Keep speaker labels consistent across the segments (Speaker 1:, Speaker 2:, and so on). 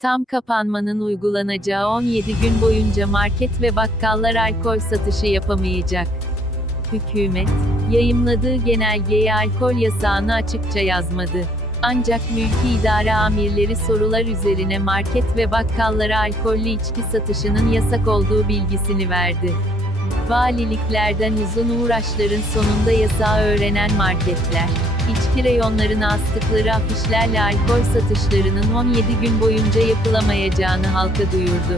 Speaker 1: Tam kapanmanın uygulanacağı 17 gün boyunca market ve bakkallar alkol satışı yapamayacak. Hükümet, yayımladığı genelgeye alkol yasağını açıkça yazmadı. Ancak mülki idare amirleri sorular üzerine market ve bakkallara alkollü içki satışının yasak olduğu bilgisini verdi. Valiliklerden uzun uğraşların sonunda yasağı öğrenen marketler, içki reyonlarına astıkları afişlerle alkol satışlarının 17 gün boyunca yapılamayacağını halka duyurdu.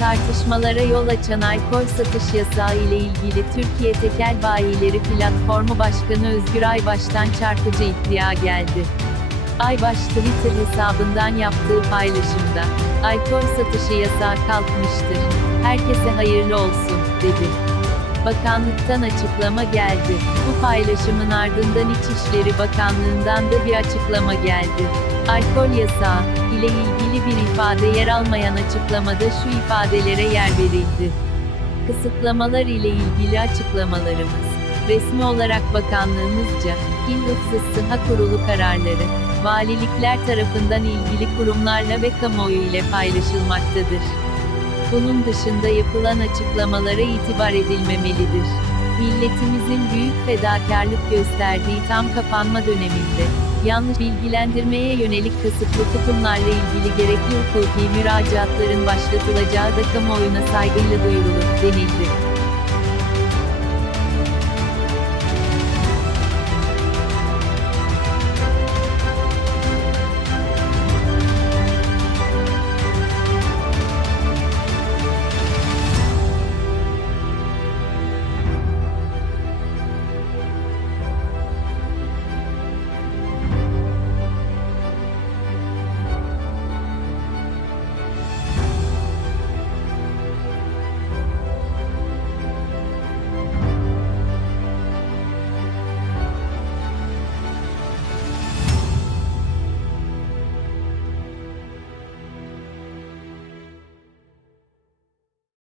Speaker 1: Tartışmalara yol açan alkol satış yasağı ile ilgili Türkiye Tekel Bayileri Platformu Başkanı Özgür Aybaş'tan çarpıcı iddia geldi. Aybaş Twitter hesabından yaptığı paylaşımda, alkol satışı yasağı kalkmıştır. Herkese hayırlı olsun, dedi. Bakanlıktan açıklama geldi. Bu paylaşımın ardından İçişleri Bakanlığı'ndan da bir açıklama geldi. Alkol yasağı ile ilgili bir ifade yer almayan açıklamada şu ifadelere yer verildi. Kısıtlamalar ile ilgili açıklamalarımız. Resmi olarak bakanlığımızca, İl Hıfzı Sıha Kurulu kararları, valilikler tarafından ilgili kurumlarla ve kamuoyu ile paylaşılmaktadır. Bunun dışında yapılan açıklamalara itibar edilmemelidir. Milletimizin büyük fedakarlık gösterdiği tam kapanma döneminde, yanlış bilgilendirmeye yönelik kasıtlı tutumlarla ilgili gerekli hukuki müracaatların başlatılacağı da kamuoyuna saygıyla duyurulur, denildi.